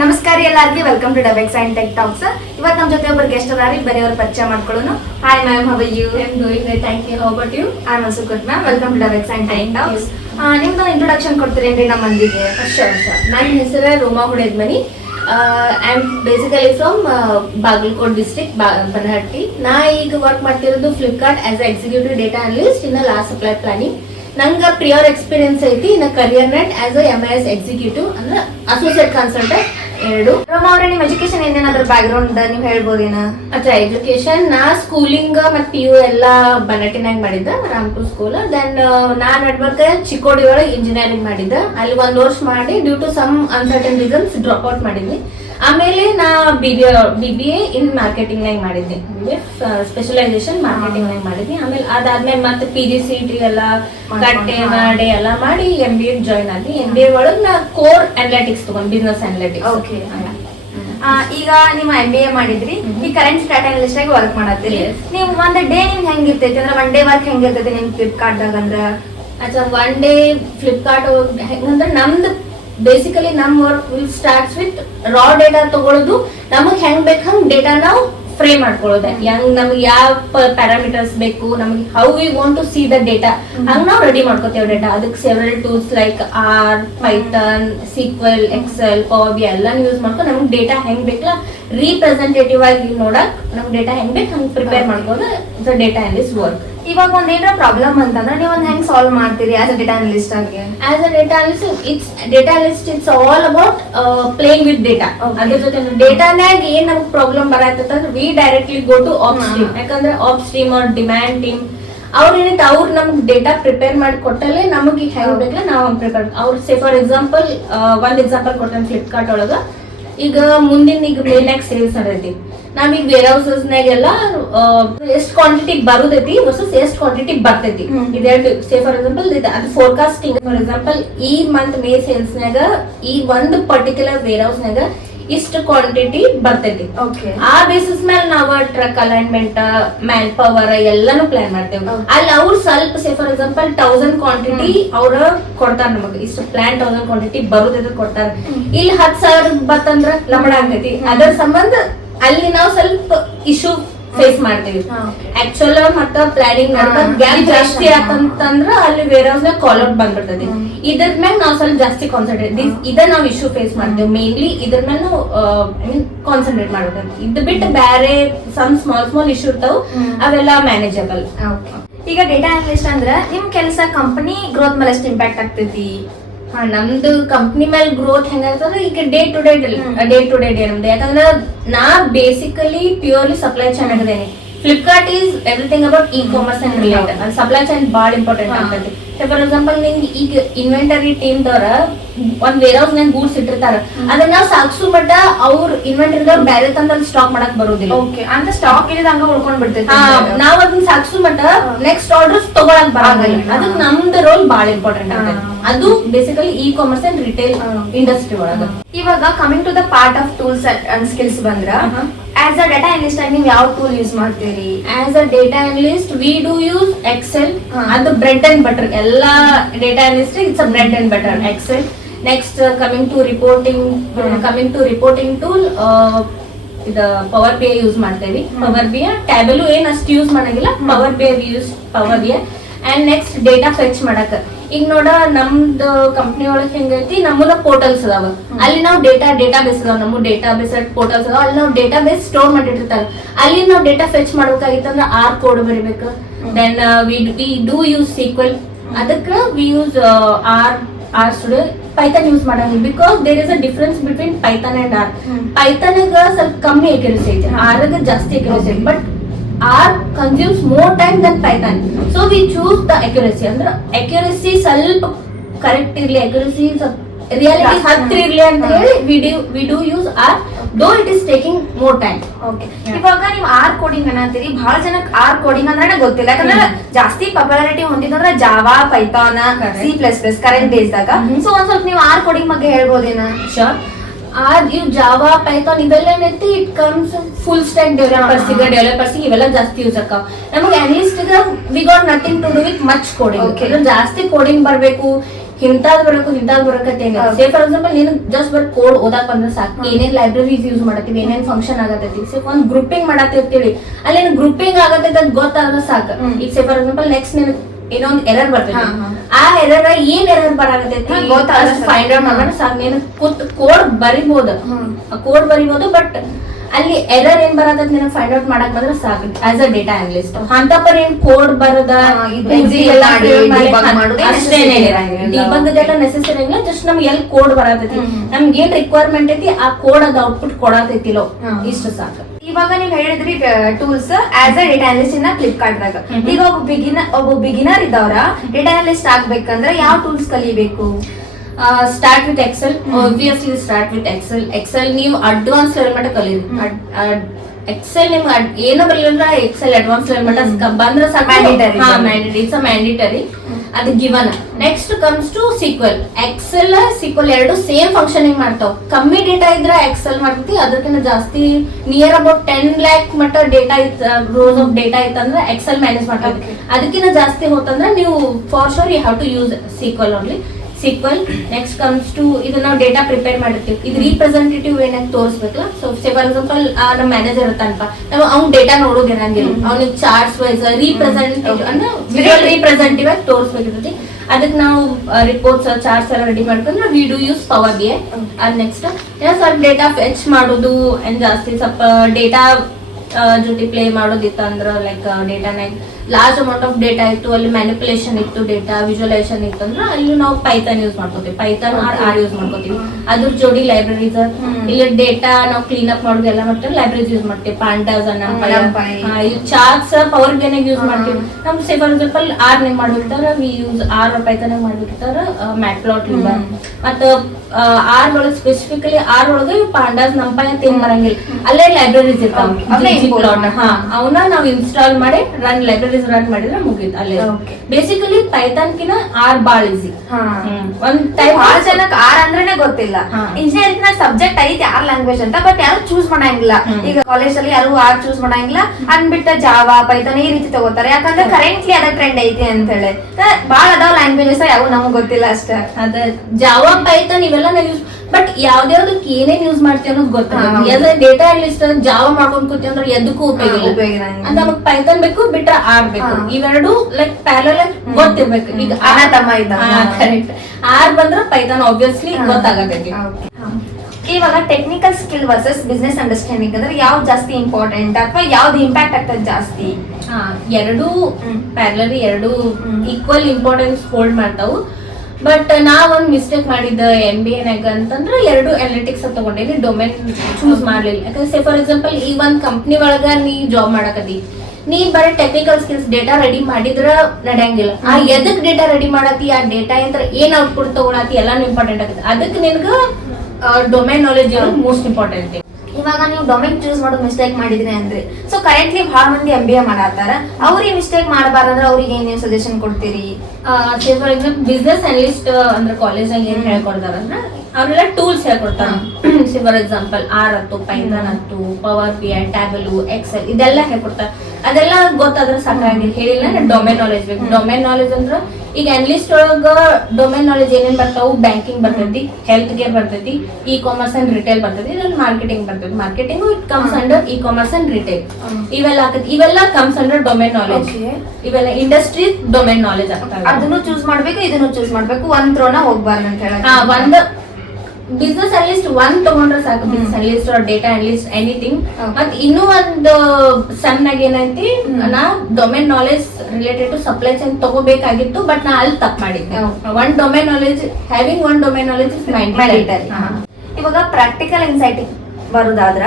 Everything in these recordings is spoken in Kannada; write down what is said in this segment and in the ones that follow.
ನಮಸ್ಕಾರ ಎಲ್ಲರಿಗೂ welcome to Dabex and tech talks. ಇವತ್ತು ನಮ್ಮ ಜೊತೆ ಒಬ್ಬರು ಗೆಸ್ಟ್ ಅದಾರಿ, ಬರೀ ಅವ್ರ ಪರಿಚಯ ಮಾಡ್ಕೊಳ್ಳೋಣ. Hi ma'am, how are you? I am doing great, thank you. How about you? I am also good ma'am. Welcome to Dabex and tech talks. ನಿಮ್ದು ಇಂಟ್ರೊಡಕ್ಷನ್ ಕೊಡ್ತೀರೇನ್ರಿ ನಮ್ಮ ಮಂದಿಗೆ? ಶೋರ್. ನನ್ನ ಹೆಸರು Roma Hudedmani. I am basically from Bagalkot district, Banahatti. ನಾ ಈಗ ವರ್ಕ್ ಮಾಡ್ತಿರೋದು Flipkart as a executive data analyst in last supply planning. ನಂಗೆ ಪ್ರಿಯರ್ ಎಕ್ಸ್ಪೀರಿಯನ್ಸ್ ಐತಿ in Careernet as a MIS executive ಅಂದ್ರೆ ಅಸೋಸಿಯೇಟ್ ಕನ್ಸಲ್ಟೆಂಟ್ 2. ರೋಮಾ ಅವ್ರೆ, ನಿಮ್ಮ ಎಜುಕೇಶನ್ ಏನೇನಾದ್ರ ಬ್ಯಾಕ್ ಗ್ರೌಂಡ್ ನೀವು ಹೇಳ್ಬೋದೇನ? ಅಚ್ಚಾ, ಎಜುಕೇಶನ್ ನಾ ಸ್ಕೂಲಿಂಗ್ ಮತ್ತು PU ಎಲ್ಲ ಬನಟ್ಟಿನಾಗ ಮಾಡಿದ್ದೆ, ರಾಮ್ಪುರ್ ಸ್ಕೂಲ್. ದೆನ್ ನಾನು ನಡ್ಬೇಕು ಚಿಕ್ಕೋಡಿ ಒಳಗೆ ಇಂಜಿನಿಯರಿಂಗ್ ಮಾಡಿದ್ದೆ. ಅಲ್ಲಿ 1 ವರ್ಷ ಮಾಡಿ due to some uncertain reasons drop out ಮಾಡಿದ್ವಿ. ಆಮೇಲೆ ನಾ BBA ಇನ್ ಮಾರ್ಕೆಟಿಂಗ್ನಾಗ ಮಾಡಿದ್ದೆ, ಸ್ಪೆಷಲೈಸೇಷನ್ ಮಾರ್ಕೆಟಿಂಗ್ನಾಗ ಮಾಡಿದ್ವಿ. ಆಮೇಲೆ ಅದಾದ್ಮೇಲೆ ಮತ್ತೆ PGCET ಎಲ್ಲ ಕಟ್ಟೆ ಮಾಡಿ ಎಲ್ಲ ಮಾಡಿ MBA ಜಾಯ್ನ್ ಆಗಿ. MBA ಒಳಗೆ ನಾ ಕೋರ್ ಅನಲಿಟಿಕ್ಸ್ ತಗೊಂಡು, ಬಿಸ್ನೆಸ್ ಅನಲಿಟಿಕ್ಸ್. ಈಗ ನಿಮ್ಮ MBA ಮಾಡಿದ್ರಿ, ಈ ಕರೆಂಟ್ ಡಾಟಾ ಅನಲಿಸ್ಟ್ ಆಗಿ ವರ್ಕ್ ಮಾಡತ್ತೀರಿ. ನೀವು ಒಂದ್ ಡೇ ನಿಮ್ಗೆ ಹೆಂಗಿರ್ತೈತಿ ಅಂದ್ರೆ ಒನ್ ಡೇ ವರ್ಕ್ ಹೆಂಗಿರ್ತೈತಿ ನಿಮ್ ಫ್ಲಿಪ್ಕಾರ್ಟ್ ದಾಗ? ಅಂದ್ರೆ ಅಚ್ಚಾ, 1 ಡೇ ಫ್ಲಿಪ್ಕಾರ್ಟ್ ಅಂದ್ರೆ ನಮ್ದು ಬೇಸಿಕಲಿ ನಮ್ work will starts with raw data ತಗೊಳ್ಳೋದು. ನಮಗ್ ಹೆಂಗ್ ಬೇಕು ಹಂಗ್ ಡೇಟಾ ನಾವು ಫ್ರೇಮ್ ಮಾಡ್ಕೊಳ್ಳೋದೆ. ಹೆಂಗ್ ನಮ್ಗೆ ಯಾವ ಪ್ಯಾರಾಮೀಟರ್ಸ್ ಬೇಕು, ನಮ್ಗೆ how we want to see the data, ಹಂಗ್ ನಾವು ರೆಡಿ ಮಾಡ್ಕೋತೇವೆ ಡೇಟಾ. ಅದಕ್ಕೆ several tools like R, Python, SQL, Excel, Power BI ಎಲ್ಲ ಯೂಸ್ ಮಾಡ್ಕೊಂಡು ನಮ್ಗೆ ಡೇಟಾ ಹೆಂಗ್ ಬೇಕಲ್ಲ ರೀಪ್ರೆಸೆಂಟೇಟಿವ್ ಆಗಿ ನೋಡಕ್ ನಮ್ಗೆ ಡೇಟಾ ಹೆಂಗ್ ಬೇಕು ಹಂಗ್ ಪ್ರಿಪೇರ್ ಮಾಡ್ಕೊಂಡು ಡೇಟಾ ಅನಲಿಸ್ಟ್ ವರ್ಕ್. ಇವಾಗ ಒಂದ್ ಏನಾರ ಪ್ರಾಬ್ಲಮ್ ಅಂತಂದ್ರೆ ನೀವು ಒಂದ್ ಹೆಂಗ್ ಸಾಲ್ವ್ ಮಾಡ್ತೀರಿ ಆಸ್ ಅ ಡೇಟಾ ಅನಲಿಸ್ಟ್ ಆಗಿ? As a data analyst, it's all about playing with data. ಅದ್ರ ಜೊತೆ ಡೇಟಾನ್ಯಾಗ ಏನ್ ನಮ್ಗೆ ಪ್ರಾಬ್ಲಮ್ ಬರತ್ತಂದ್ರೆ we directly go to upstream. ಯಾಕಂದ್ರೆ ಆಪ್ ಸ್ಟ್ರೀಮ್ ಅವ್ರ ಡಿಮ್ಯಾಂಡ್ ಟೀಮ್ ಅವ್ರ ಏನೈತೆ ಅವ್ರು ನಮ್ಗೆ ಡೇಟಾ ಪ್ರಿಪೇರ್ ಮಾಡಿ ಕೊಟ್ಟಲ್ಲೇ ನಮಗೆ ಹೆಂಗ್ ಬೇಕಲ್ಲ ನಾವು ಹಂಗ್ ಪ್ರಿಪೇರ್. ಅವ್ರು ಸೇ ಫಾರ್ ಎಕ್ಸಾಂಪಲ್ ಒಂದ್ ಎಕ್ಸಾಂಪಲ್ ಕೊಟ್ಟೆ ಫ್ಲಿಪ್ಕಾರ್ಟ್ ಒಳಗ. ಈಗ ಮುಂದಿನ ಈಗ ಮೇಲ್ನಾಗ ಸೇಲ್ಸ್ ನಡೆದೈತಿ, ನಾವೀಗ ವೇರ್ ಹೌಸಸ್ನಾಗೆಲ್ಲ ಎಷ್ಟು ಕ್ವಾಂಟಿಟಿ ಬರುದೈತಿ ವರ್ಸಸ್ ಎಷ್ಟು ಕ್ವಾಂಟಿಟಿ ಬರ್ತೈತಿ ಇದೆರಡು. ಸೇ ಫಾರ್ ಎಕ್ಸಾಂಪಲ್ ಅದು ಫೋರ್ಕಾಸ್ಟಿಂಗ್. ಫಾರ್ ಎಕ್ಸಾಂಪಲ್ ಈ ಮಂತ್ ಮೇ ಸೇಲ್ಸ್ನಾಗ ಈ ಒಂದು ಪರ್ಟಿಕ್ಯುಲರ್ ವೇರ್ ಹೌಸ್ನಾಗ ಇಷ್ಟು ಕ್ವಾಂಟಿಟಿ ಬರ್ತೈತಿ. ಆ ಬೇಸಿಸ್ ಮೇಲೆ ನಾವು ಟ್ರಕ್ ಅಲೈನ್ಮೆಂಟ್, ಮ್ಯಾನ್ ಪವರ್ ಎಲ್ಲಾನು ಪ್ಲಾನ್ ಮಾಡ್ತೇವೆ. ಅಲ್ಲಿ ಅವ್ರು ಸ್ವಲ್ಪ ಸೇ ಫಾರ್ ಎಕ್ಸಾಂಪಲ್ 1000 ಕ್ವಾಂಟಿಟಿ ಅವ್ರ ಕೊಡ್ತಾರ ನಮಗೆ, ಇಷ್ಟು ಪ್ಲಾನ್ 1000 ಕ್ವಾಂಟಿಟಿ ಬರುದಿದ್ರೆ ಕೊಡ್ತಾರ. ಇಲ್ಲಿ 10,000 ಬತ್ತಂದ್ರ ಲಮಡ ಆಗ್ತೈತಿ. ಅದರ ಸಂಬಂಧ ಅಲ್ಲಿ ನಾವು ಸ್ವಲ್ಪ ಇಶ್ಯೂ ಫೇಸ್ ಮಾಡ್ತೀವಿ. ಆಕ್ಚುಲ್ ಮತ್ತ ಪ್ಲಾನಿಂಗ್ ಗ್ಯಾಪ್ ಜಾಸ್ತಿ ಆತಂತಂದ್ರ ಅಲ್ಲಿ ವೇರ್ ಹೌಸ್ ನಾಗ ಕಾಲ್ ಔಟ್ ಬಂದ್ಬಿಡ್ತದೆ. ಇದ್ರ ಮ್ಯಾಗ ನಾವು ಸ್ವಲ್ಪ ಜಾಸ್ತಿ ಕಾನ್ಸಂಟ್ರೇಟ್ ಇದ ನಾವು ಇಶ್ಯೂ ಫೇಸ್ ಮಾಡ್ತೇವೆ. ಮೇನ್ಲಿ ಇದ್ರ ಮೇಲೆ ನಾವು ಕಾನ್ಸಂಟ್ರೇಟ್ ಮಾಡ್ಬೇಕು. ಇದು ಬಿಟ್ಟು ಬೇರೆ ಸಮ್ ಸ್ಮಾಲ್ ಇಶ್ಯೂ ಇರ್ತಾವ, ಅವೆಲ್ಲ ಮ್ಯಾನೇಜಬಲ್. ಈಗ ಡೇಟಾ ಅನಲಿಸ್ಟ್ ಅಂದ್ರ ನಿಮ್ ಕೆಲಸ ಕಂಪನಿ ಗ್ರೋತ್ ಮೇಲೆ ಎಷ್ಟು ಇಂಪ್ಯಾಕ್ಟ್ ಆಗ್ತೈತಿ? ನಮ್ದು ಕಂಪ್ನಿ ಮೇಲೆ ಗ್ರೋತ್ ಹೆಂಗಾಗ್ತದೆ ಈಗ ಡೇ ಟು ಡೇ ನಮ್ದು. ಯಾಕಂದ್ರೆ ನಾ ಬೇಸಿಕಲಿ ಪ್ಯೂರ್ಲಿ ಸಪ್ಲೈ ಚೈನ್ ಆಗಿದ್ದೇನೆ. Flipkart is everything about e-commerce and related. Supply chain ಬಾಳ ಇಂಪಾರ್ಟೆಂಟ್ ಆಗ್ತೈತಿ. ಫಾರ್ ಎಕ್ಸಾಂಪಲ್ ನಿಂಗೆ ಈಗ ಇನ್ವೆಂಟರಿ ಟೀಮ್ ದವ್ರ ಒಂದ್ ವೇರ್ ಹೌಸ್ ನಾಗ ಗೂಡ್ಸ್ ಇಟ್ಟಿರ್ತಾರ, ಅದನ್ನ ನಾವು ಸಾಗಿಸು ಮಟ್ಟ ಅವ್ರ ಇನ್ವೆಂಟರಿ ದವ್ರ ಬೇರೆ ತಂದಲ್ಲಿ ಸ್ಟಾಕ್ ಮಾಡಕ್ ಬರೋದಿಲ್ಲ. ಅಂದ್ರೆ ಸ್ಟಾಕ್ ಇಲ್ಲದ ಹಂಗ ಉಳ್ಕೊಂಡ್ ಬಿಡ್ತೈತಿ. ನಾವ್ ಅದನ್ನ ಸಾಗಿಸು ಮಟ್ಟ ನೆಕ್ಸ್ಟ್ ಆರ್ಡರ್ಸ್ ತಗೊಳಕ್ ಬರಂಗಿಲ್ಲ. ಅದಕ್ಕೆ ನಮ್ದು ರೋಲ್ ಬಾಳ ಇಂಪಾರ್ಟೆಂಟ್ ಆಗ್ತೈತಿ. ಅದು basically e-commerce and retail industry ಒಳಗ. ಇವಾಗ coming to the part of tools and skills ಬಂದ್ರ, ಆಸ್ ಅ ಡೇಟಾ ಅನಲಿಸ್ಟ್ ಆಗಿ ನೀವು ಯಾವ ಟೂಲ್ ಯೂಸ್ ಮಾಡ್ತೀರಿ? As a data analyst we do use Excel. ಅದು ಬ್ರೆಡ್ ಅಂಡ್ ಬಟರ್. ಎಲ್ಲಾ data analyst it's a bread and butter Excel. Next coming to reporting tool, ಇದು ಪವರ್ BI ಯೂಸ್ ಮಾಡ್ತೇವಿ. ಪವರ್ BI ಟ್ಯಾಬಲು ಏನ್ ಅಷ್ಟು ಯೂಸ್ ಮಾಡಂಗಿಲ್ಲ, power BI use power BI. And next data fetch ಮಾಡಕ ಈಗ ನೋಡ ನಮ್ದು ಕಂಪ್ನಿ ಒಳಗೆ ಹೆಂಗೈತಿ, ನಮ್ಮನ್ನ ಪೋರ್ಟಲ್ಸ್ ಅದಾವ. ಅಲ್ಲಿ ನಾವು ಡೇಟಾ ಬೇಸ್ ಅದಾವ, ನಮ್ಮ ಡೇಟಾ ಬೇಸ್ ಪೋರ್ಟಲ್ಸ್ ಅದಾವ. ಅಲ್ಲಿ ನಾವು ಡೇಟಾ ಬೇಸ್ ಸ್ಟೋರ್ ಮಾಡಿರ್ತಾರ. ಅಲ್ಲಿ ನಾವು ಡೇಟಾ ಫೆಚ್ ಮಾಡ್ಬೇಕಾಗಿತ್ತಂದ್ರ R ಕೋಡ್ ಬರಿಬೇಕು. Then we do use SQL. ಅದಕ್ಕೆ we use R studio. Python use ಮಾಡಂಗಿಲ್ಲ because there is a difference between Python and R. ಪೈಥಾನ್ಗ ಸ್ವಲ್ಪ ಕಮ್ಮಿ ಅಕ್ಯುರಸಿ ಐತಿ, R ಗ ಜಾಸ್ತಿ ಅಕ್ಯುರಸಿ ಐತಿ. But R consumes more time than Python. So we choose the accuracy. ಅಂದ್ರೆ accuracy ಸ್ವಲ್ಪ ಕರೆಕ್ಟ್ ಇರ್ಲಿ, accuracy ರಿಯಾಲಿಟಿ ಹತ್ರ ಇರ್ಲಿ ಅಂತ ಹೇಳಿ we do use R, though it is taking more time. ಇವಾಗ ನೀವು R ಕೋಡಿಂಗ್ ಅನ್ನತ್ತೀರಿ, ಬಹಳ ಜನಕ್ಕೆ R ಕೋಡಿಂಗ್ ಅಂದ್ರೆ ಗೊತ್ತಿಲ್ಲ. ಯಾಕಂದ್ರೆ ಜಾಸ್ತಿ ಪಾಪ್ಯುಲಾರಿಟಿ ಹೊಂದಿದ್ರೆ Java, Python, C++ current days ದಾಗ. ಸೊ ಒಂದ್ ಸ್ವಲ್ಪ ನೀವು R ಕೋಡಿಂಗ್ ಬಗ್ಗೆ ಹೇಳ್ಬೋದೇನ? Sure. you Java, Python ಇವೆಲ್ಲ ಏನೈತಿ it comes full stack developers ಇವೆಲ್ಲ ಜಾಸ್ತಿ ಯೂಸ್ ಆಕಾವ. ನಮಗೆ analyst we got nothing to do with much coding. ಜಾಸ್ತಿ ಕೋಡಿಂಗ್ ಬರಬೇಕು, ಇಂತಾದ್ ಬರಕತ್ತೇನೆ ಸೇ ಫಾರ್ ಎಕ್ಸಾಂಪಲ್ ನೀನು ಜಸ್ಟ್ ಬರ್ ಕೋಡ್ ಓದಾಕ್ ಬಂದ್ರೆ ಸಾಕು, ಏನೇನ್ ಲೈಬ್ರರೀಸ್ ಯೂಸ್ ಮಾಡತ್ತೀವಿ, ಏನೇನ್ ಫಂಕ್ಷನ್ ಆಗತ್ತೈತಿ, ಸೇ ಒಂದ್ ಗ್ರೂಪಿಂಗ್ ಮಾಡತ್ತಿರ್ತೀವಿ, ಅಲ್ಲಿ ಗ್ರೂಪಿಂಗ್ ಆಗತ್ತೈತಿ ಅದ್ ಗೊತ್ತಾದ್ರೆ ಸಾಕು. ಈಗ ಸೇ ಫಾರ್ ಎಕ್ಸಾಂಪಲ್ ನೆಕ್ಸ್ಟ್ ನೀನು ಏನೋ ಒಂದ್ ಎರರ್ ಬರ್ತೈತಿ, ಆ ಎರರ್ ಏನ್ ಎರರ್ ಬರಾಕತೈತಿ ಫೈಂಡ್ ಔಟ್ ಮಾಡೋಣ ಸಾಕು. ನೀನು ಕೋಡ್ ಬರಿಬಹುದು, ಬಟ್ ಅಲ್ಲಿ ಎರರ್ ಏನ್ ಬರತೈತಿ ನೀನು ಫೈಂಡ್ ಔಟ್ ಮಾಡಕ್ ಬಂದ್ರೆ ಸಾಕು ಆಸ್ ಅ ಡೇಟಾ ಅನಲಿಸ್ಟ್. ಅಂತಪರ ಏನ್ ಕೋಡ್ ಬರದ ಡಿಬಗ್ದೆಲ್ಲ ನೆಸೆಸರಿ ಇಲ್ಲ, ಜಸ್ಟ್ ನಮ್ಗೆ ಎಲ್ಲಿ ಕೋಡ್ ಬರತೈತಿ, ನಮ್ಗೆ ಏನ್ ರಿಕ್ವೈರ್ಮೆಂಟ್ ಐತಿ ಆ ಕೋಡ್ ಅದ ಔಟ್ಪುಟ್ ಕೊಡತೈತಿಲೋ ಇಷ್ಟು ಸಾಕು. ಇವಾಗ ನೀವ್ ಹೇಳಿದ್ರಿ tools as a data analyst ಇನ್ನ ಫ್ಲಿಪ್ಕಾರ್ಟ್ ದಾಗ. ಈಗ ಒಬ್ಬ ಬಿಗಿನರ್ ಇದ್ದವ್ರ ಡೇಟಾ ಅನಲಿಸ್ಟ್ ಆಗ್ಬೇಕಂದ್ರೆ ಯಾವ ಟೂಲ್ಸ್ ಕಲಿಬೇಕು? Start with Excel, obviously start with Excel ನೀವು ಅಡ್ವಾನ್ಸ್ ಲೆವೆಲ್ ಮಟ್ಟ ಕಲೀರಿ. ಎಕ್ಸೆಲ್ ನಿಮ್ಗೆ ಏನೋ ಬರಲಿಲ್ಲ ಎಕ್ಸೆಲ್ ಅಡ್ವಾನ್ಸ್ ಲೆವೆಲ್ ಮಟ್ಟ ಬಂದ್ರೆ ಸಾಕು, ಇಟ್ಸ್ ಮ್ಯಾಂಡೇಟರಿ, ಅದು given. Next comes to SQL. Excel SQL ಎರಡು ಸೇಮ್ ಫಂಕ್ಷನಿಂಗ್ ಮಾಡ್ತಾವ. ಕಮ್ಮಿ ಡೇಟಾ ಇದ್ರೆ ಎಕ್ಸೆಲ್ ಮಾಡ್ತಿ, ಅದಕ್ಕಿಂತ ಜಾಸ್ತಿ ನಿಯರ್ ಅಬೌಟ್ 10 lakh ಮಟ್ಟ ಡೇಟಾ ಇತ್ತು, ರೋಸ್ ಆಫ್ ಡೇಟಾ ಇತ್ತಂದ್ರೆ ಎಕ್ಸೆಲ್ ಮ್ಯಾನೇಜ್ ಮಾಡ್ತೀವಿ. ಅದಕ್ಕಿಂತ ಜಾಸ್ತಿ ಹೋತಂದ್ರೆ ನೀವು for sure you have to use SQL only. SQL. Next comes to ಇದು ನಾವು ಡೇಟಾ ಪ್ರಿಪೇರ್ ಮಾಡಿರ್ತೀವಿ, ಇದು ರೀಪ್ರೆಸೆಂಟೇಟಿವ್ ಏನಾಗಿ ತೋರಿಸ್ಬೇಕಲ್ಲ. ಸೊ ಫಾರ್ ಎಕ್ಸಾಂಪಲ್ ನಮ್ಮ ಮ್ಯಾನೇಜರ್ ಇರ್ತಾನಪ್ಪ, ನಾವು ಅವ್ನ ಡೇಟಾ ನೋಡೋದಿರಂಗಿಲ್ಲ, ಅವ್ನಿಗೆ ಚಾರ್ಟ್ಸ್ ವೈಸ್ ರೀಪ್ರೆಸೆಂಟೇಟಿವ್ ಅಂದ್ರೆ ವಿಜುವಲ್ ರೀಪ್ರೆಸೆಂಟೇಟಿವ್ ಆಗಿ ತೋರಿಸ್ಬೇಕಿರ್ತೈತಿ. ಅದಕ್ಕೆ ನಾವು ರಿಪೋರ್ಟ್ಸ್ ಚಾರ್ಟ್ಸ್ ಎಲ್ಲ ರೆಡಿ ಮಾಡ್ಕೊಂಡ್ರೆ we do use power BI. ಅದು ನೆಕ್ಸ್ಟ್ ಸ್ವಲ್ಪ ಡೇಟಾ ಫೆಚ್ ಮಾಡೋದು ಅಂಡ್ ಜಾಸ್ತಿ ಸ್ವಲ್ಪ ಡೇಟಾ ಜೊತೆ ಪ್ಲೇ ಮಾಡೋದಿತ್ತು ಅಂದ್ರೆ ಲೈಕ್ ಡೇಟಾನಾಗ ಲಾರ್ಜ್ ಅಮೌಂಟ್ ಆಫ್ ಡೇಟಾ ಇತ್ತು, ಅಲ್ಲಿ ಮ್ಯಾನಿಪುಲೇಷನ್ ಇತ್ತು, ಡೇಟಾ ವಿಜುವಲೈಸೇಷನ್ ಇತ್ತು ಅಂದ್ರೆ ಅಲ್ಲಿ ನಾವು ಪೈಥಾನ್ ಯೂಸ್ ಮಾಡ್ಕೋತೀವಿ, ಪೈಥಾನ್ ಆರ್ ಯೂಸ್ ಮಾಡ್ಕೋತೀವಿ. ಅದ್ರ ಜೋಡಿ ಲೈಬ್ರರೀಸ್ ಇಲ್ಲಿ ಡೇಟಾ ನಾವು ಕ್ಲೀನ್ ಅಪ್ ಮಾಡೋದು ಎಲ್ಲ ಮಾಡ್ತೀವಿ, ಲೈಬ್ರರೀಸ್ ಯೂಸ್ ಮಾಡ್ತೀವಿ, ಪಾಂಡಾಸ್ ಚಾರ್ಟ್ಸ್ ಪವರ್ BI ನಾಗ ಯೂಸ್ ಮಾಡ್ತೀವಿ. ನಮ್ ಸೇ ಫಾರ್ ಎಕ್ಸಾಂಪಲ್ ಆರ್ ನಾಗ ಮಾಡ್ಬಿಡ್ತಾರ ವಿ ಯೂಸ್ ಆರ್ ಪೈಥಾನ್ ನಾಗ ಮಾಡ್ಬಿಡ್ತಾರ ಮ್ಯಾಟ್ಪ್ಲಾಟ್ ಲಿಬ. ಮತ್ತ ಆರ್ ಒಳಗೆ ಸ್ಪೆಸಿಫಿಕಲಿ ಆರ್ ಒಳಗೆ ಪಾಂಡಾಸ್ ನಂಪಾಯಿ ಅಂತ ಏನ್ ಬರಂಗಿಲ್ಲ, ಅಲ್ಲೇ ಲೈಬ್ರರೀಸ್ ಇರ್ತಾವ, ಅವನ್ನ ನಾವು ಇನ್ಸ್ಟಾಲ್ ಮಾಡಿ ಲೈಬ್ರರೀಸ್ ರನ್ ಮಾಡಿದ್ರೆ ಮುಗಿತು ಅಲ್ಲೇ. ಬೇಸಿಕಲಿ ಪೈಥಾನ್ ಕಿನ ಆರ್ ಬಾಳ ಈಸಿ. ಒಂದ್ ಟೈಮ್ ಬಹಳ ಜನಕ್ಕೆ ಆರ್ ಅಂದ್ರೇನೆ ಗೊತ್ತಿಲ್ಲ. ಇಂಜಿನಿಯರಿಂಗ್ ನ ಸಬ್ಜೆಕ್ಟ್ ಐತಿ ಆರ್ ಲ್ಯಾಂಗ್ವೇಜ್ ಅಂತ, ಬಟ್ ಯಾರು ಚೂಸ್ ಮಾಡಂಗಿಲ್ಲ. ಈಗ ಕಾಲೇಜ್ ಅಲ್ಲಿ ಯಾರು ಆರ್ ಚೂಸ್ ಮಾಡಂಗಿಲ್ಲ, ಅನ್ಬಿಟ್ಟ ಜಾವಾ ಪೈಥಾನ್ ಈ ರೀತಿ ತಗೋತಾರೆ, ಯಾಕಂದ್ರೆ ಕರೆಂಟ್ಲಿ ಅದ ಟ್ರೆಂಡ್ ಐತಿ ಅಂತ ಹೇಳಿ. ಬಾಳ ಅದಾವ ಲ್ಯಾಂಗ್ವೇಜಸ್ ಯಾವ ನಮಗ್ ಗೊತ್ತಿಲ್ಲ ಅಷ್ಟೇ. ಅದ ಜಾವಾ ಪೈಥಾನ್ ಇವೆಲ್ಲ ನಾವು ಯೂಸ್, ಬಟ್ ಯಾವ್ದಾವ್ದಕ್ಕೆ ಏನೇನ್ ಯೂಸ್ ಮಾಡ್ತೀವಿ ಅನ್ನೋದು ಗೊತ್ತಿಲ್ಲ. ಡೇಟಾ ಅನಲಿಸ್ಟ್ ಜಾವಾ ಮಾಡ್ಕೊಂಡ್ ಕೂತೀವಿ ಅಂದ್ರೆ ಎದಕ್ಕೂ ಉಪಯೋಗ ಇಲ್ಲ. ನಮಗ್ ಪೈಥಾನ್ ಬೇಕು ಬಿಟ್ರೆ ಆರ್ ಬೇಕು, ಇವೆರಡು ಲೈಕ್ ಪ್ಯಾರಲಲ್ ಗೊತ್ತಿರ್ಬೇಕು. ಈಗ ತಮ್ಮ ಇದ್ದ ಕರೆಕ್ಟ್ ಆರ್ ಬಂದ್ರೆ ಪೈಥಾನ್ ಆಬ್ವಿಯಸ್ಲಿ ಗೊತ್ತಾಗತೈತಿ. ಇವಾಗ technical skill versus business understanding ಅಂದ್ರೆ ಯಾವ್ದು ಜಾಸ್ತಿ ಇಂಪಾರ್ಟೆಂಟ್ ಅಥವಾ ಯಾವ್ದು ಇಂಪ್ಯಾಕ್ಟ್ ಆಗ್ತದೆ ಜಾಸ್ತಿ? ಎರಡು ಪ್ಯಾರಲಲಿ ಎರಡು ಈಕ್ವಲ್ ಇಂಪಾರ್ಟೆನ್ಸ್ ಹೋಲ್ಡ್ ಮಾಡ್ತಾವು. ಬಟ್ ನಾವ್ ಒಂದ್ ಮಿಸ್ಟೇಕ್ ಮಾಡಿದ್ದ MBA ನಾಗ ಅಂತಂದ್ರೆ ಎರಡು ಅನಾಲಿಟಿಕ್ಸ್ ತಗೊಂಡೇನಿ, ಡೊಮೇನ್ ಚೂಸ್ ಮಾಡ್ಲಿಲ್ಲ. ಯಾಕಂದ್ರೆ ಸೇ ಫಾರ್ ಎಕ್ಸಾಂಪಲ್ ಈ ಒಂದ್ ಕಂಪ್ನಿ ಒಳಗ ನೀ ಜಾಬ್ ಮಾಡಕತ್ತಿ, ನೀ ಬರೀ ಟೆಕ್ನಿಕಲ್ ಸ್ಕಿಲ್ಸ್ ಡೇಟಾ ರೆಡಿ ಮಾಡಿದ್ರ ನಡೆಯಂಗಿಲ್ಲ. ಆ ಎದಕ್ ಡೇಟಾ ರೆಡಿ ಮಾಡತಿ, ಆ ಡೇಟಾ ಯಂತ್ರ ಏನ್ ಔಟ್ಪುಟ್ ತಗೊಳತಿ ಎಲ್ಲಾನು ಇಂಪಾರ್ಟೆಂಟ್ ಆಗುತ್ತೆ. ಅದಕ್ಕೆ ನಿನ್ಗ ಡೊಮೇನ್ ನಾಲೆಜ್ ಇರೋದು ಮೋಸ್ಟ್ ಇಂಪಾರ್ಟೆಂಟ್. ಇವಾಗ ನೀವು ಡೊಮೇನ್ ಚೂಸ್ ಮಾಡೋದು ಮಿಸ್ಟೇಕ್ ಮಾಡಿದ್ರಿ ಅಂದ್ರೆ, ಸೊ ಕರೆಂಟ್ಲಿ ಬಹಳ ಮಂದಿ MBA ಮಾಡತ್ತಾರ, ಅವ್ರಿಗೆ ಮಿಸ್ಟೇಕ್ ಮಾಡಬಾರ್ದಂದ್ರೆ ಅವ್ರಿಗೆ ಏನ್ ನೀವು ಸಜೆಷನ್ ಕೊಡ್ತೀರಿ? ಫಾರ್ ಎಕ್ಸಾಂಪಲ್ ಬಿಸ್ನೆಸ್ ಅನಲಿಸ್ಟ್ ಅಂದ್ರೆ ಕಾಲೇಜಾಗ ಏನ್ ಹೇಳ್ಕೊಡ್ತಾರ ಅಂದ್ರೆ ಅವರೆಲ್ಲ ಟೂಲ್ಸ್ ಹೇಳ್ಕೊಡ್ತಾರ. ಫಾರ್ ಎಕ್ಸಾಂಪಲ್ ಆರ್ ಆಯ್ತು, ಪೈಥಾನ್ ಆಯ್ತು, ಪವರ್ BI, ಟ್ಯಾಬಲು, ಎಕ್ಸೆಲ್ ಇದೆಲ್ಲ ಹೇಳ್ಕೊಡ್ತಾರ. ಅದೆಲ್ಲ ಗೊತ್ತಾದ್ರೆ ಸಾಕಾಗಿಲ್ಲ, ಹೇಳಿಲ್ಲ ಡೊಮೇನ್ ನಾಲೆಜ್ ಬೇಕು. ಡೊಮೇನ್ ನಾಲೆಜ್ ಅಂದ್ರೆ ಈಗ ಅನಲಿಸ್ಟ್ ಒಳಗ ಡೊಮೇನ್ ನಾಲೆಜ್ ಏನೇನ್ ಬರ್ತಾವು, ಬ್ಯಾಂಕಿಂಗ್ ಬರ್ತೈತಿ, ಹೆಲ್ತ್ ಕೇರ್ ಬರ್ತೈತಿ, ಇ ಕಾಮರ್ಸ್ ಅಂಡ್ ರಿಟೇಲ್ ಬರ್ತೈತಿ, ಇದ್ರಲ್ಲಿ ಮಾರ್ಕೆಟಿಂಗ್ ಬರ್ತೈತಿ. Marketing it comes under E commerce and retail. ಇವೆಲ್ಲ ಕಮ್ಸ್ ಅಂಡರ್ ಡೊಮೇನ್ ನಾಲೆಜ್. ಇವೆಲ್ಲ ಇಂಡಸ್ಟ್ರಿ ಡೊಮೇನ್ ನಾಲೆಜ್ ಆಗ್ತದೆ. ಅದನ್ನು ಚೂಸ್ ಮಾಡ್ಬೇಕು, ಇದನ್ನು ಚೂಸ್ ಮಾಡ್ಬೇಕು, ಒಂದ್ ತ್ರೋನ ಹೋಗ್ಬಾರ್ದು ಅಂತ ಹೇಳಿ. ಒಂದು ಬಿಸ್ನೆಸ್ ಅನಲಿಸ್ಟ್ ಒಂದ್ ತಗೊಂಡ್ರೆ ಸಾಕು, business analyst data analyst anything. ಮತ್ ಇನ್ನೂ ಒಂದು ಸಣ್ಣಾಗ ಏನೈತಿ, ನಾ domain knowledge related to supply chain ತಗೋಬೇಕಾಗಿತ್ತು, ಬಟ್ ನಾ ಅಲ್ಲಿ ತಪ್ಪು ಮಾಡಿದ್ದೆ. One domain knowledge having one domain knowledge is mandatory. ಇವಾಗ ಪ್ರಾಕ್ಟಿಕಲ್ ಇನ್ಸೈಟ್ ಬರೋದಾದ್ರ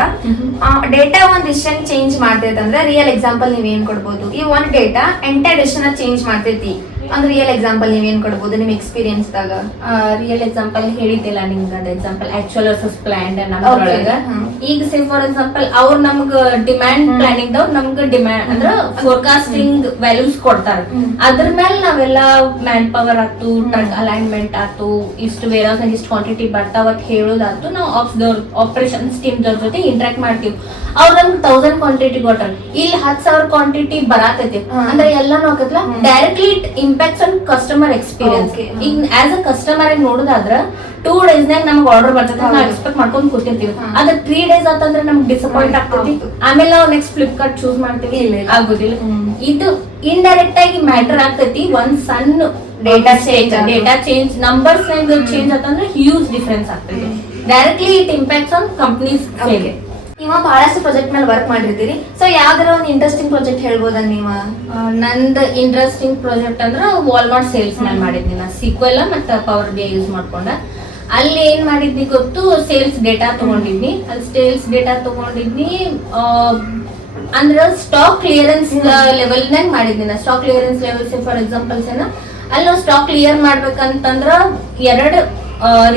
ಡೇಟಾ ಒಂದ್ ಡಿಸಿಷನ್ ಚೇಂಜ್ ಮಾಡ್ತೈತೆ ಅಂದ್ರೆ ರಿಯಲ್ ಎಕ್ಸಾಂಪಲ್ ನೀವ್ ಏನ್ ಕೊಡ್ಬೋದು? ಈ ಒಂದ್ ಡೇಟಾ ಎಂಟೈರ್ ಡಿಸಿಷನ್ ಚೇಂಜ್ ಮಾಡ್ತೈತಿ ಅಂದ್ರೆ ರಿಯಲ್ ಎಕ್ಸಾಂಪಲ್ ನೀವ್ ಏನ್ ಕೊಡ್ಬೋದು ನಿಮ್ ಎಕ್ಸ್ಪೀರಿಯನ್ಸ್ ದಾಗ? ರಿಯಲ್ ಎಕ್ಸಾಂಪಲ್ ಹೇಳಿದ್ದಿಲ್ಲ ನಿಮ್ಗೆ, ಅದ ಎಕ್ಸಾಂಪಲ್ ಆಕ್ಚುಯಲ್ ವರ್ಸಸ್ ಪ್ಲಾನ್ಡ್ ನಮ್ದ್ರೊಳಗ. ಈಗ ಸೇ ಫಾರ್ ಎಕ್ಸಾಂಪಲ್ ಅವ್ರು ನಮ್ಗ ಡಿಮ್ಯಾಂಡ್ ಪ್ಲಾನಿಂಗ್ ದವ್ರು ನಮ್ಗ ಡಿಮ್ಯಾಂಡ್ ಅಂದ್ರ ಫೋರ್ಕಾಸ್ಟಿಂಗ್ ವ್ಯಾಲ್ಯೂಸ್ ಕೊಡ್ತಾರ. ಅದ್ರ ಮೇಲೆ ನಾವೆಲ್ಲ ಮ್ಯಾನ್ ಪವರ್ ಆತು, ಟ್ರಕ್ ಅಲೈನ್ಮೆಂಟ್ ಆತು, ಇಷ್ಟು ವೇರ್ ಹೌಸ್ ಇಷ್ಟು ಕ್ವಾಂಟಿಟಿ ಬರ್ತಾವ ಹೇಳೋದಾತು, ನಾವು ಆಪರೇಷನ್ಸ್ ಟೀಮ್ ದವ್ರ ಜೊತೆ ಇಂಟ್ರಾಕ್ಟ್ ಮಾಡ್ತೀವಿ. ಅವ್ರ ನಮ್ಗೆ 1000 ಕ್ವಾಂಟಿಟಿ ಕೊಟ್ಟಾರ, ಇಲ್ಲಿ 10,000 ಕ್ವಾಂಟಿಟಿ ಬರಾತೈತಿ ಅಂದ್ರೆ ಎಲ್ಲ ನೋಕತ್ಲ directly it impacts on customer experience. Okay. ಈಗ ಆಸ್ ಅ ಕಸ್ಟಮರ್ ಆಗಿ ನೋಡುದಾದ್ರ 2 days ನಾಗ ನಮ್ಗೆ ಆರ್ಡರ್ ಬರ್ತೈತೆ, ನಾವು ಎಕ್ಸ್ಪೆಕ್ಟ್ ಮಾಡ್ಕೊಂಡ್ ಕೂತಿರ್ತೀವಿ. ಅದ್ರ 3 days ಆತಂದ್ರೆ ನಮ್ಗೆ ಡಿಸಪಾಯಿಂಟ್ ಆಗ್ತೈತಿ. ಆಮೇಲೆ ನಾವು ನೆಕ್ಸ್ಟ್ ಫ್ಲಿಪ್ಕಾರ್ಟ್ ಚೂಸ್ ಮಾಡ್ತೀವಿ, ಆಗೋದಿಲ್ಲ. ಇದು ಇಂಡೈರೆಕ್ಟ್ ಆಗಿ ಮ್ಯಾಟರ್ ಆಗ್ತೈತಿ. ಒಂದ್ ಸಣ್ಣ ಡೇಟಾ ಚೇಂಜ್ ನಂಬರ್ಸ್ ಚೇಂಜ್ ಆತಂದ್ರೆ ಹ್ಯೂಜ್ ಡಿಫರೆನ್ಸ್ ಆಗ್ತೈತಿ. Directly it impacts on companies sale. ನೀವು ಬಹಳಷ್ಟು ಪ್ರಾಜೆಕ್ಟ್ ಮೇಲೆ ವರ್ಕ್ ಮಾಡಿರ್ತೀರಿ, ಸೊ ಯಾವ್ದಾರ ಒಂದು ಇಂಟ್ರೆಸ್ಟಿಂಗ್ ಪ್ರಾಜೆಕ್ಟ್ ಹೇಳ್ಬೋದಾ ನೀವು? ನಂದು ಇಂಟ್ರೆಸ್ಟಿಂಗ್ ಪ್ರಾಜೆಕ್ಟ್ ಅಂದ್ರೆ ವಾಲ್ಮಾರ್ಟ್ ಸೇಲ್ಸ್ ಮೇಲೆ ಮಾಡಿದ್ನಿ ನಾ, ಸಿಕ್ವೆಲ್ ಮತ್ತೆ ಪವರ್ ಬಿ ಯೂಸ್ ಮಾಡ್ಕೊಂಡ. ಅಲ್ಲಿ ಏನ್ ಮಾಡಿದ್ನಿ ಗೊತ್ತು, ಸೇಲ್ಸ್ ಡೇಟಾ ತಗೊಂಡಿದ್ನಿ. ಅಲ್ಲಿ ಸೇಲ್ಸ್ ಡೇಟಾ ತಗೊಂಡಿದ್ನಿ ಅಂದ್ರೆ ಸ್ಟಾಕ್ ಕ್ಲಿಯರೆನ್ಸ್ ಲೆವೆಲ್ ನಾಗ ಮಾಡಿದ್ನಿ ನಾ. Stock clearance levels for examples ಏನ, ಅಲ್ಲಿ ನಾವು ಸ್ಟಾಕ್ ಕ್ಲಿಯರ್ ಮಾಡ್ಬೇಕಂತಂದ್ರ 2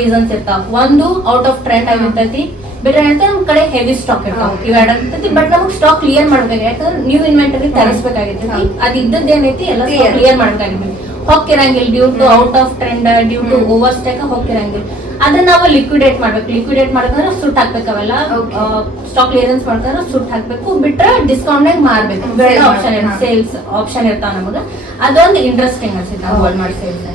ರೀಸನ್ಸ್ ಇರ್ತಾವ. ಒಂದು ಔಟ್ ಆಫ್ ಟ್ರೆಂಡ್ ಆಗಿರ್ತೈತಿ, ಬಿಟ್ರೆ ಏನಂತ ನಮ್ ಕಡೆ ಹೆವಿ ಸ್ಟಾಕ್ ಇರ್ತಾವ, ಇವ್ ಇರ್ತೈತಿ. ಬಟ್ ನಮಗ್ ಸ್ಟಾಕ್ ಕ್ಲಿಯರ್ ಮಾಡ್ಬೇಕು, ಯಾಕಂದ್ರೆ ನ್ಯೂ ಇನ್ವೆಂಟರಿ ತರಿಸ್ಬೇಕಾಗಿರ್ತೈತಿ. ಅದ್ ಇದ್ದದ್ದು ಏನೈತಿ ಎಲ್ಲ ಕ್ಲಿಯರ್ ಮಾಡ್ಬೇಕಾಗಿರ್ತೈತಿ. ಹೊಕ್ಕಿರಂಗಿಲ್ಲ due to out of trend, due to overstock ಹೊಕ್ಕಿರಂಗಿಲ್ಲ. ಅದನ್ನ ನಾವು ಲಿಕ್ವಿಡೇಟ್ ಮಾಡ್ಬೇಕು. ಲಿಕ್ವಿಡೇಟ್ ಮಾಡ್ಬೇಕಂದ್ರೆ ಸುಟ್ ಹಾಕ್ಬೇಕು, ಅವೆಲ್ಲ ಸ್ಟಾಕ್ ಕ್ಲಿಯರೆನ್ಸ್ ಮಾಡ್ಕೊಂಡ್ರೆ ಸುಟ್ ಹಾಕ್ಬೇಕು. ಬಿಟ್ರೆ ಡಿಸ್ಕೌಂಟ್ ನಾಗ ಮಾರ್ಬೇಕು. ಆಪ್ಷನ್ ಸೇಲ್ಸ್ ಆಪ್ಷನ್ ಇರ್ತಾವ ನಮಗ. ಅದೊಂದು ಇಂಟ್ರೆಸ್ಟಿಂಗ್ ಅನ್ಸುತ್ತೆ ವಾಲ್ಮಾರ್ಟ್ ಸೇಲ್ಸ್.